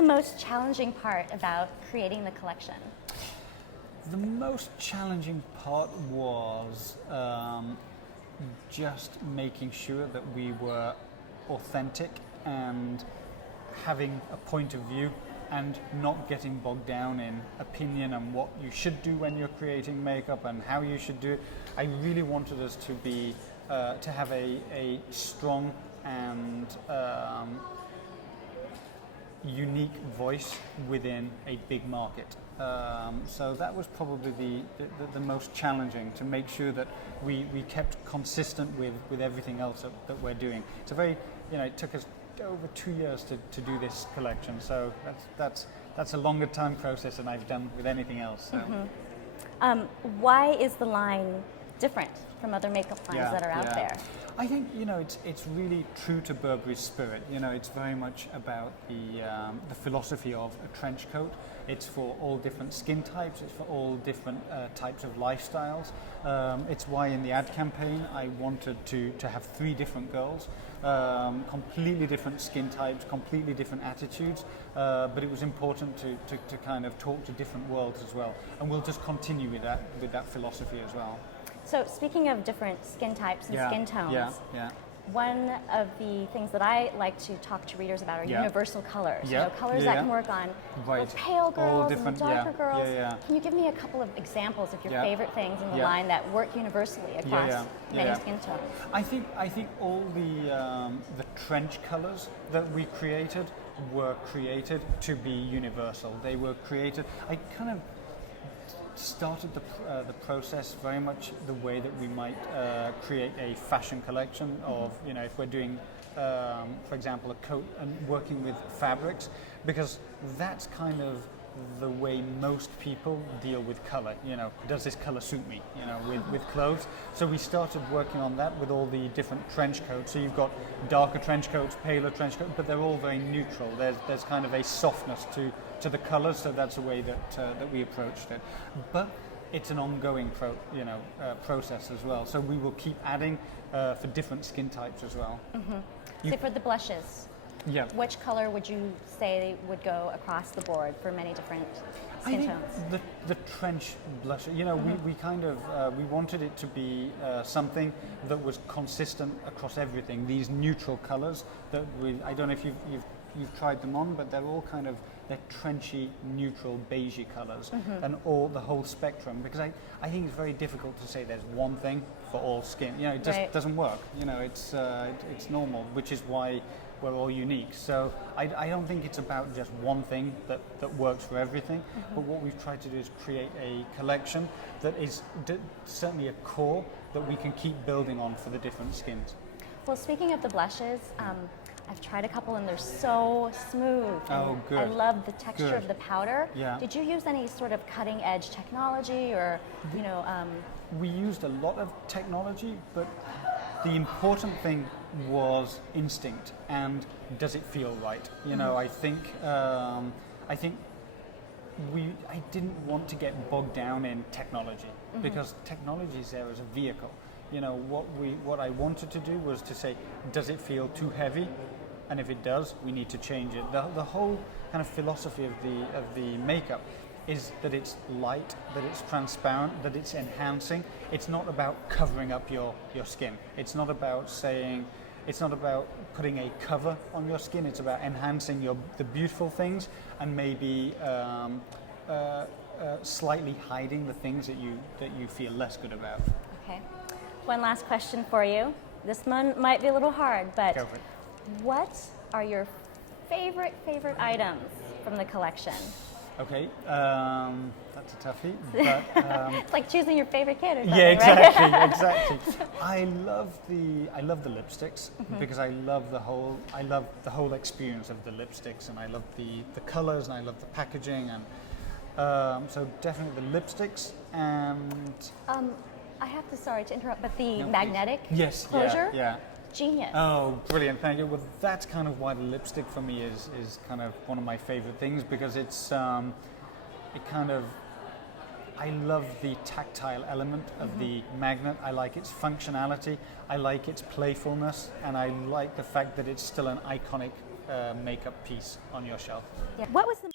the most challenging part about creating the collection? The most challenging part was just making sure that we were authentic and having a point of view and not getting bogged down in opinion and what you should do when you're creating makeup and how you should do it. I really wanted us to be to have a strong and unique voice within a big market. So that was probably the most challenging, to make sure that we kept consistent with everything else that we're doing. It's a very, it took us over 2 years to do this collection, so that's a longer time process than I've done with anything else. So. Why is the line different from other makeup lines that are out there? I think it's really true to Burberry's spirit. It's very much about the philosophy of a trench coat. It's for all different skin types. It's for all different types of lifestyles. It's why in the ad campaign I wanted to have 3 different girls, completely different skin types, completely different attitudes. But it was important to kind of talk to different worlds as well. And we'll just continue with that philosophy as well. So speaking of different skin types and skin tones, one of the things that I like to talk to readers about are universal colors. Colors that can work on the pale girls and the darker girls. Can you give me a couple of examples of your favorite things in the line that work universally across many skin tones? I think all the trench colors that we created were created to be universal. They were created. I kind of started the process very much the way that we might create a fashion collection of, if we're doing, for example, a coat and working with fabrics, because that's kind of the way most people deal with color. Does this color suit me? With clothes. So we started working on that with all the different trench coats. So you've got darker trench coats, paler trench coats, but they're all very neutral. There's kind of a softness to the colors. So that's the way that we approached it. But it's an ongoing process as well. So we will keep adding for different skin types as well. So for the blushes. Which color would you say would go across the board for many different skin tones? The trench blush. We kind of we wanted it to be something that was consistent across everything. These neutral colors that I don't know if you've tried them on, but they're all kind of trenchy, neutral, beigey colors, and the whole spectrum. Because I think it's very difficult to say there's one thing for all skin. It just doesn't work. It's normal, which is why we're all unique. So I don't think it's about just one thing that works for everything, but what we've tried to do is create a collection that is certainly a core that we can keep building on for the different skins. Well, speaking of the blushes, I've tried a couple and they're so smooth. Oh, good. I love the texture of the powder. Yeah. Did you use any sort of cutting edge technology or, We used a lot of technology, but the important thing was instinct and does it feel right? I think I didn't want to get bogged down in technology because technology is there as a vehicle. What I wanted to do was to say, does it feel too heavy? And if it does, we need to change it. The whole kind of philosophy of the makeup is that it's light, that it's transparent, that it's enhancing. It's not about covering up your skin. It's not about putting a cover on your skin. It's about enhancing the beautiful things and maybe slightly hiding the things that you feel less good about. Okay. One last question for you. This one might be a little hard, but Go for it. What are your favorite items from the collection? Okay, that's a toughie. But, it's like choosing your favorite kid or something, exactly, right? exactly. I love the lipsticks because I love the whole experience of the lipsticks, and I love the colors, and I love the packaging, and so definitely the lipsticks and. I have to, sorry to interrupt, but the magnetic yes, closure. Yeah. Genius. Oh, brilliant! Thank you. Well, that's kind of why the lipstick for me is kind of one of my favorite things because it's I love the tactile element of the magnet. I like its functionality. I like its playfulness, and I like the fact that it's still an iconic makeup piece on your shelf. Yeah. What was the